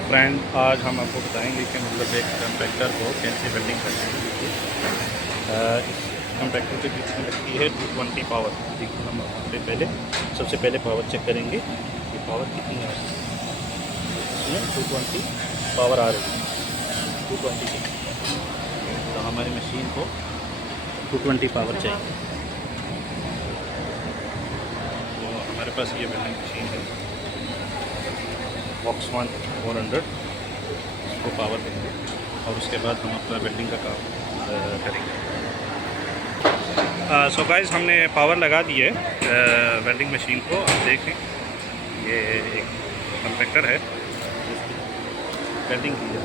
Friend, आज हम आपको बताएंगे कि मतलब एक कंपैक्टर को कैसे वेल्डिंग करते हैं। इस कंपैक्टर के पीछे लगती है 220 पावर। देखिए, हम सबसे पहले पावर चेक करेंगे कि पावर कितनी आ रही है। इसमें 220 पावर आ रही है, 220 की। तो हमारी मशीन को 220 पावर चाहिए। तो हमारे पास ये वेल्डिंग मशीन है, बॉक्स 400। इसको पावर देंगे और उसके बाद हम अपना वेल्डिंग का काम करेंगे। सो गाइस, हमने पावर लगा दी है वेल्डिंग मशीन को। आप देखें, ये एक कंपैक्टर है, वेल्डिंग की है।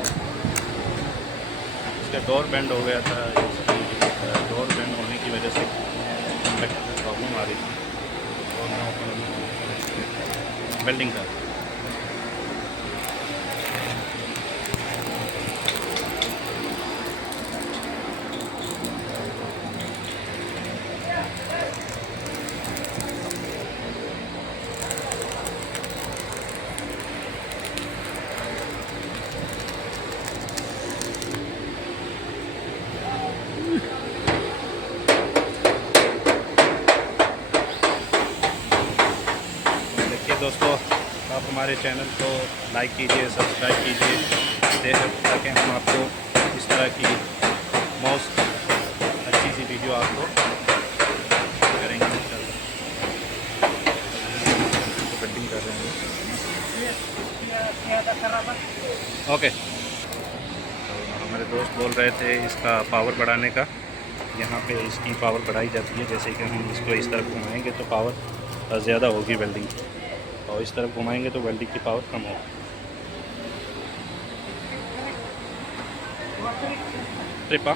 इसका डोर बेंड हो गया था। इसकी डोर बेंड होने की वजह से कंपैक्टर में प्रॉब्लम आ रही थी और वेल्डिंग का। दोस्तों, आप हमारे चैनल को लाइक कीजिए, सब्सक्राइब कीजिए, ताकि हम आपको इस तरह की मोस्ट अच्छी सी वीडियो आपको करेंगे। वेल्डिंग कर रहे हैं। ओके, तो हमारे दोस्त बोल रहे थे इसका पावर बढ़ाने का। यहाँ पे इसकी पावर बढ़ाई जाती है। जैसे कि हम इसको इस तरफ घुमाएंगे तो पावर ज़्यादा होगी वेल्डिंग, और इस तरफ घुमाएंगे तो वेल्डिंग की पावर कम होगी। ट्रिपा